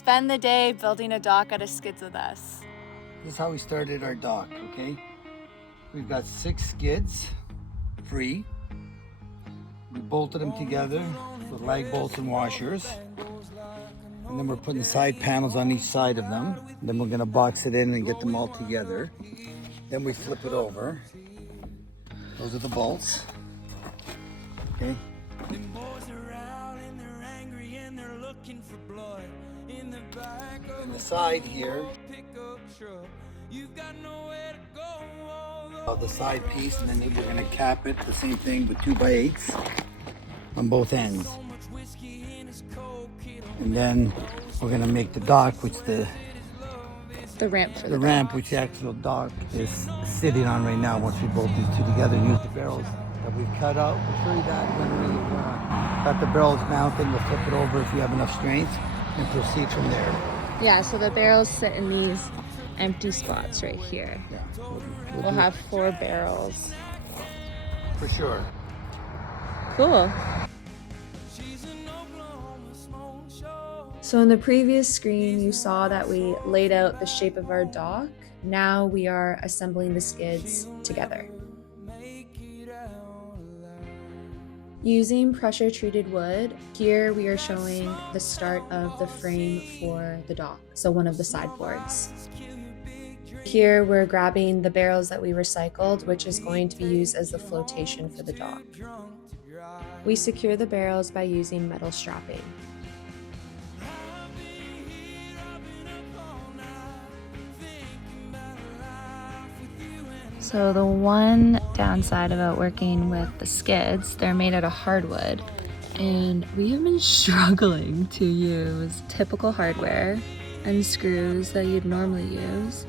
Spend the day building a dock out of skids with us. This is how we started our dock, okay? We've got 6 skids, free. We bolted them together with lag bolts and washers. And then we're putting side panels on each side of them. Then we're gonna box it in and get them all together. Then we flip it over. Those are the bolts, okay? And the side here, the side piece, and then we're gonna cap it, the same thing with 2x8s on both ends. And then we're gonna make the dock, which the ramp for the ramp, which the actual dock is sitting on right now. Once we bolt these two together and use the barrels that we've cut out, we'll show you that when we got the barrels mounted. We'll flip it over if we have enough strength and proceed from there. Yeah, so the barrels sit in these empty spots right here. Yeah, We'll have 4 barrels. for sure. Cool. So in the previous screen, you saw that we laid out the shape of our dock. Now we are assembling the skids together. Using pressure-treated wood, here we are showing the start of the frame for the dock, so one of the sideboards. Here we're grabbing the barrels that we recycled, which is going to be used as the flotation for the dock. We secure the barrels by using metal strapping. So the one downside about working with the skids, they're made out of hardwood, and we have been struggling to use typical hardware and screws that you'd normally use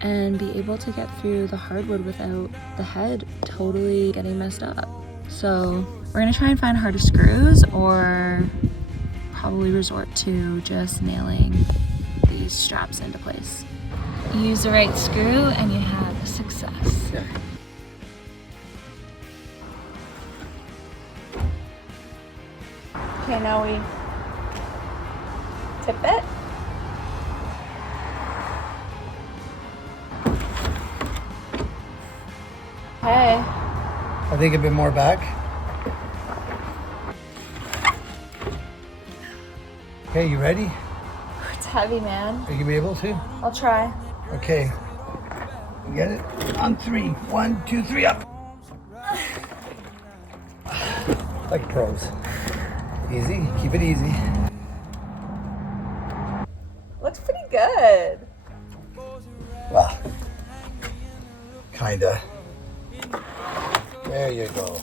and be able to get through the hardwood without the head totally getting messed up. So we're gonna try and find harder screws or probably resort to just nailing these straps into place. Use the right screw and you have success. Yeah. Okay, now we tip it. Okay. I think a bit more back. Okay, you ready? It's heavy, man. Are you gonna be able to? I'll try. Okay. You get it? On 3. 1, 2, 3, up. Like pros. Easy. Keep it easy. Looks pretty good. Well, kinda. There you go.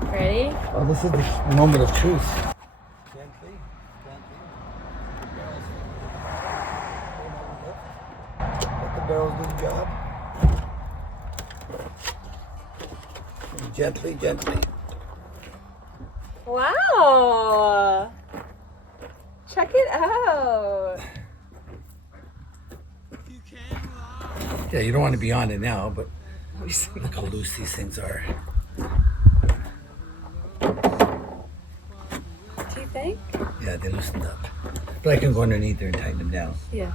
Ready? Oh, this is the moment of truth. Gently, let the barrels do the job. Gently, gently. Wow! Check it out. Yeah, you don't want to be on it now, but look how loose these things are. Do you think? Yeah, they loosened up. But I can go underneath there and tighten them down. Yeah.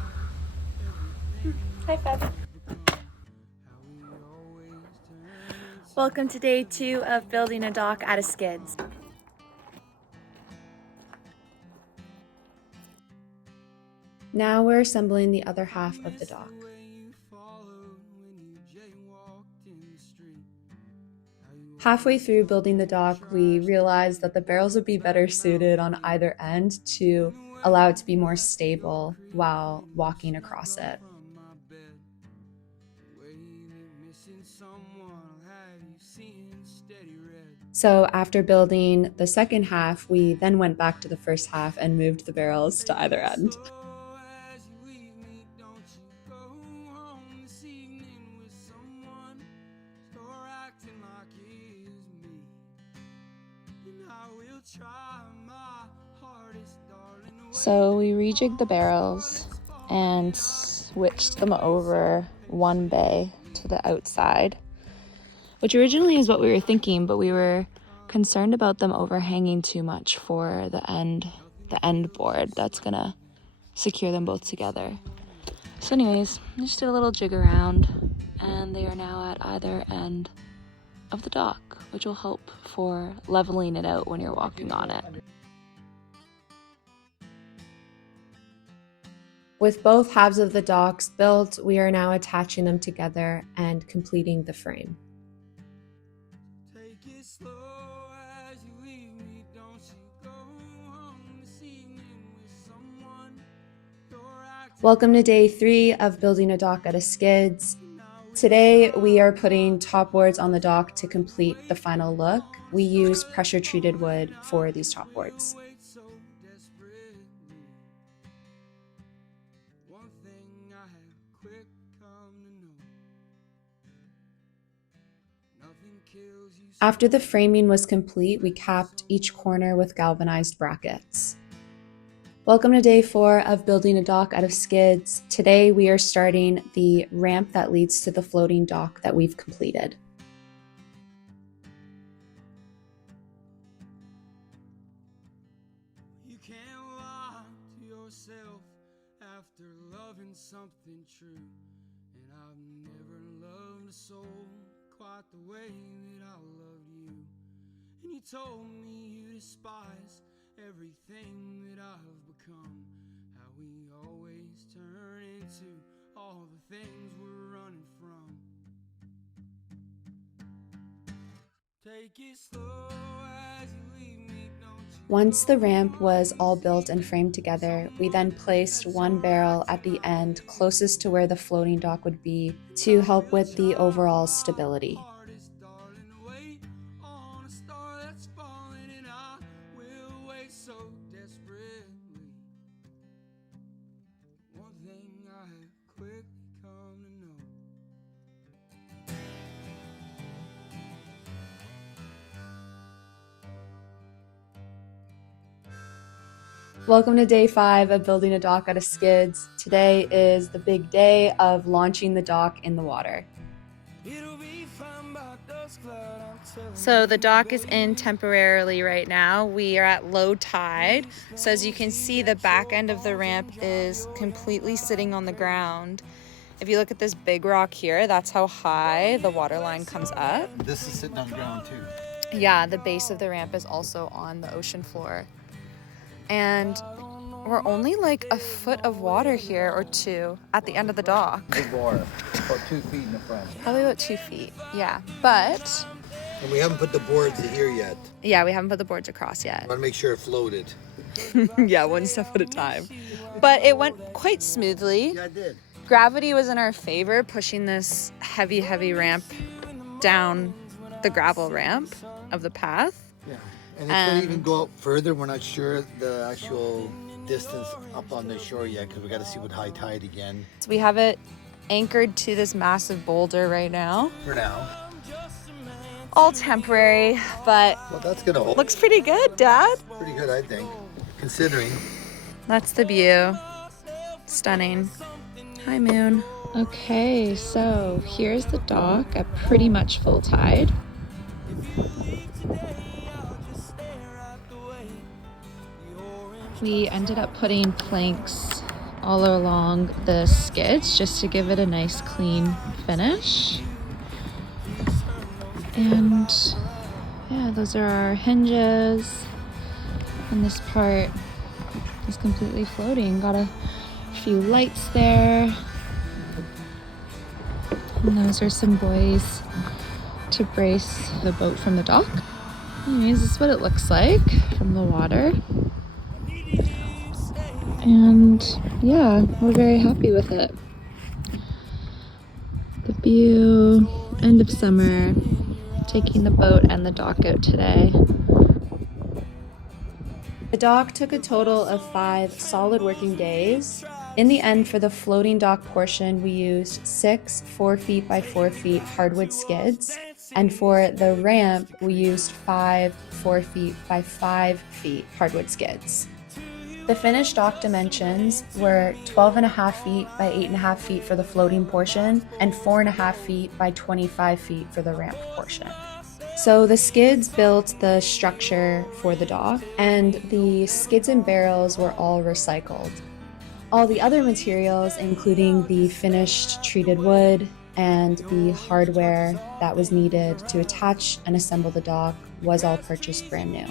High five. Welcome to day 2 of building a dock out of skids. Now we're assembling the other half of the dock. Halfway through building the dock, we realized that the barrels would be better suited on either end to allow it to be more stable while walking across it. So after building the second half, we then went back to the first half and moved the barrels to either end. So we rejigged the barrels and switched them over one bay to the outside, which originally is what we were thinking, but we were concerned about them overhanging too much for the end board that's gonna secure them both together. So anyways, I just did a little jig around, and they are now at either end of the dock, which will help for leveling it out when you're walking on it. With both halves of the docks built, we are now attaching them together and completing the frame. Welcome to day 3 of building a dock out of skids. Today we are putting top boards on the dock to complete the final look. We use pressure treated wood for these top boards. After the framing was complete, we capped each corner with galvanized brackets. Welcome to day 4 of building a dock out of skids. Today we are starting the ramp that leads to the floating dock that we've completed. You can't lie to yourself after loving something true. And I've never loved a soul quite the way that I love you. And you told me you despise everything that I've become. How we always turn into all the things we're running from. Take it slow as you leave me, don't you? Once the ramp was all built and framed together, we then placed one barrel at the end closest to where the floating dock would be to help with the overall stability. Welcome to day 5 of building a dock out of skids. Today is the big day of launching the dock in the water. So the dock is in temporarily right now. We are at low tide. So as you can see, the back end of the ramp is completely sitting on the ground. If you look at this big rock here, that's how high the water line comes up. This is sitting on ground too. Yeah, the base of the ramp is also on the ocean floor. And we're only like a foot of water here or 2 at the end of the dock. Big water, about 2 feet in the front. Probably about 2 feet, yeah. But And we haven't put the boards here yet. yeah, we haven't put the boards across yet. I want to make sure it floated. Yeah, one step at a time. But it went quite smoothly. Yeah, I did. Gravity was in our favor, pushing this heavy, heavy ramp down the gravel ramp of the path. Yeah. And it could even go up further. We're not sure the actual distance up on the shore yet because we got to see with high tide again. So we have it anchored to this massive boulder right now. For now. All temporary, but Well, that's going to hold. looks pretty good, Dad. Pretty good, I think, considering. That's the view. Stunning. Hi, Moon. Okay, so here's the dock at pretty much full tide. We ended up putting planks all along the skids just to give it a nice clean finish. And yeah, those are our hinges. And this part is completely floating. Got a few lights there. And those are some buoys to brace the boat from the dock. Anyways, this is what it looks like from the water. And yeah, we're very happy with it. The view, end of summer, taking the boat and the dock out today. The dock took a total of 5 solid working days. In the end, for the floating dock portion, we used 6 4 feet by 4 feet hardwood skids. And for the ramp, we used 5 4 feet by 5 feet hardwood skids. The finished dock dimensions were 12.5 feet by 8.5 feet for the floating portion and 4.5 feet by 25 feet for the ramp portion. So the skids built the structure for the dock, and the skids and barrels were all recycled. All the other materials, including the finished treated wood and the hardware that was needed to attach and assemble the dock, was all purchased brand new.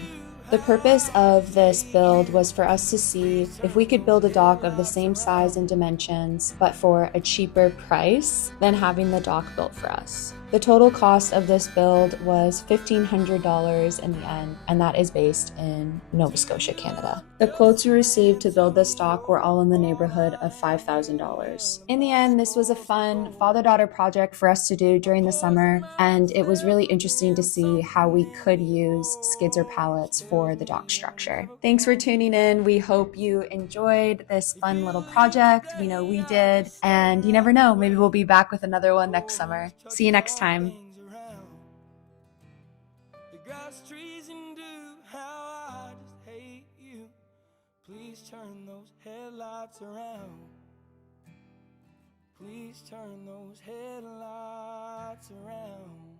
The purpose of this build was for us to see if we could build a dock of the same size and dimensions, but for a cheaper price than having the dock built for us. The total cost of this build was $1,500 in the end, and that is based in Nova Scotia, Canada. The quotes we received to build this dock were all in the neighborhood of $5,000. In the end, this was a fun father-daughter project for us to do during the summer, and it was really interesting to see how we could use skids or pallets for the dock structure. Thanks for tuning in. We hope you enjoyed this fun little project. We know we did, and you never know, maybe we'll be back with another one next summer. See you next time. The grass, trees, and dew, how I just hate you. Please turn those headlights around. Please turn those headlights around.